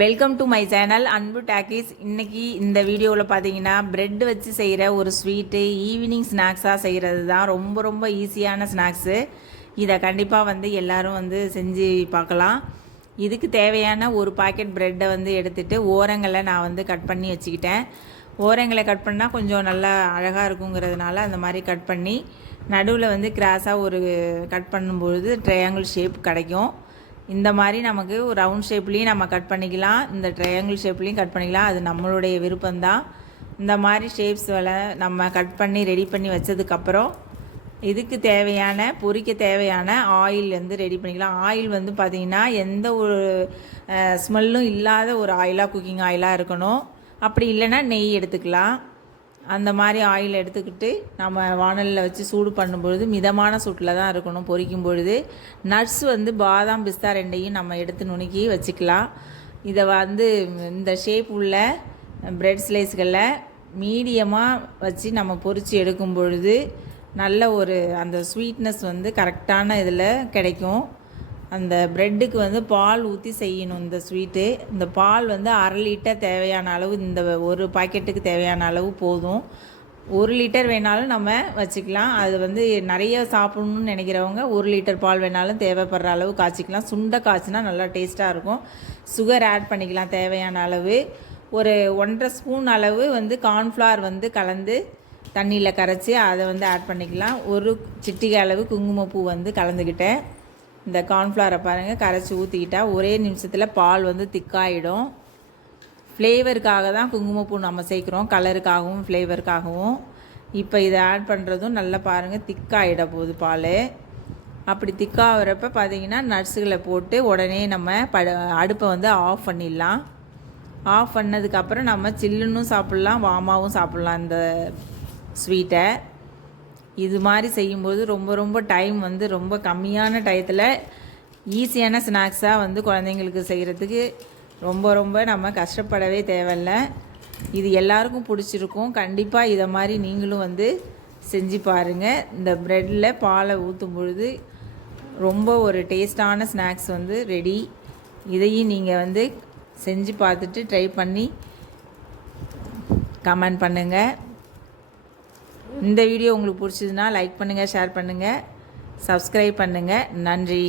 Welcome to my channel அன்பு talkies. இன்றைக்கி இந்த வீடியோவில் பார்த்தீங்கன்னா பிரெட் வச்சு செய்கிற ஒரு ஸ்வீட்டு ஈவினிங் ஸ்நாக்ஸாக செய்கிறது தான். ரொம்ப ரொம்ப ஈஸியான ஸ்நாக்ஸு. இதை கண்டிப்பாக எல்லோரும் செஞ்சு பார்க்கலாம். இதுக்கு தேவையான ஒரு பாக்கெட் ப்ரெட்டை எடுத்துகிட்டு ஓரங்களை நான் கட் பண்ணி வச்சுக்கிட்டேன். ஓரங்களை கட் பண்ணால் கொஞ்சம் நல்லா அழகாக இருக்குங்கிறதுனால அந்த மாதிரி கட் பண்ணி நடுவில் கிராஸாக ஒரு கட் பண்ணும்பொழுது ட்ரையாங்கிள் ஷேப் கிடைக்கும். இந்த மாதிரி நமக்கு ஒரு ரவுண்ட் ஷேப்லேயும் நம்ம கட் பண்ணிக்கலாம், இந்த ட்ரையாங்கிள் ஷேப்லேயும் கட் பண்ணிக்கலாம். அது நம்மளுடைய விருப்பம்தான். இந்த மாதிரி ஷேப்ஸ்களை நம்ம கட் பண்ணி ரெடி பண்ணி வச்சதுக்கப்புறம் இதுக்கு தேவையான பொரிக்க தேவையான ஆயில் ரெடி பண்ணிக்கலாம். ஆயில் பார்த்திங்கன்னா எந்த ஒரு ஸ்மெல்லும் இல்லாத ஒரு ஆயிலாக குக்கிங் ஆயிலாக இருக்கணும். அப்படி இல்லைன்னா நெய் எடுத்துக்கலாம். அந்த மாதிரி ஆயில் எடுத்துக்கிட்டு நம்ம வானலில் வச்சு சூடு பண்ணும்பொழுது மிதமான சூட்டில் தான் இருக்கணும். பொரிக்கும் பொழுது நட்ஸ் பாதாம் பிஸ்தா ரெண்டையும் நம்ம எடுத்து நுணுக்கி வச்சுக்கலாம். இதை இந்த ஷேப் உள்ள பிரெட் ஸ்லைஸ்களில் மீடியமாக வச்சு நம்ம பொரித்து எடுக்கும் பொழுது நல்ல ஒரு அந்த ஸ்வீட்னஸ் கரெக்டான இதில் கிடைக்கும். அந்த ப்ரெட்டுக்கு பால் ஊற்றி செய்யணும் இந்த ஸ்வீட்டு. இந்த பால் 1/2 லிட்டர் தேவையான அளவு, இந்த ஒரு பாக்கெட்டுக்கு தேவையான அளவு போதும். 1 லிட்டர் வேணாலும் நம்ம வச்சுக்கலாம். அது நிறைய சாப்பிட்ணுன்னு நினைக்கிறவங்க 1 லிட்டர் பால் வேணாலும் தேவைப்படுற அளவு காய்ச்சிக்கலாம். சுண்டை காய்ச்சினா நல்லா டேஸ்ட்டாக இருக்கும். சுகர் ஆட் பண்ணிக்கலாம் தேவையான அளவு. ஒரு 1.5 ஸ்பூன் அளவு கார்ன்ஃப்ளவர் கலந்து தண்ணியில் கரைச்சி அதை ஆட் பண்ணிக்கலாம். ஒரு சிட்டிகை அளவு குங்குமப்பூ கலந்துக்கிட்டேன். இந்த கார்ன்ஃப்ளவரை பாருங்கள், கரைச்சி ஊற்றிக்கிட்டால் ஒரே நிமிஷத்தில் பால் திக்காயிடும். ஃப்ளேவருக்காக தான் குங்குமப்பூ நம்ம சேர்க்குறோம், கலருக்காகவும் ஃப்ளேவருக்காகவும். இப்போ இதை ஆட் பண்ணுறதும் நல்லா பாருங்கள் திக்காயிட போகுது பால். அப்படி திக்காகிறப்ப பார்த்திங்கன்னா நட்ஸுகளை போட்டு உடனே நம்ம அடுப்பை ஆஃப் பண்ணிடலாம். ஆஃப் பண்ணதுக்கப்புறம் நம்ம சில்லுன்னும் சாப்பிட்லாம், வாமாவும் சாப்பிட்லாம் இந்த ஸ்வீட்டை. இது மாதிரி செய்யும்போது ரொம்ப ரொம்ப டைம் ரொம்ப கம்மியான டயத்தில் ஈஸியான ஸ்நாக்ஸாக குழந்தைங்களுக்கு செய்கிறதுக்கு ரொம்ப ரொம்ப நம்ம கஷ்டப்படவே தேவையில்லை. இது எல்லாருக்கும் பிடிச்சிருக்கும். கண்டிப்பாக இதை மாதிரி நீங்களும் செஞ்சு பாருங்கள். இந்த ப்ரெட்டில் பாலை ஊற்றும் பொழுது ரொம்ப ஒரு டேஸ்டான ஸ்நாக்ஸ் ரெடி. இதையும் நீங்கள் செஞ்சு பார்த்துட்டு ட்ரை பண்ணி கமெண்ட் பண்ணுங்கள். இந்த வீடியோ உங்களுக்கு பிடிச்சதுன்னா லைக் பண்ணுங்கள், ஷேர் பண்ணுங்கள், சப்ஸ்கிரைப் பண்ணுங்கள். நன்றி.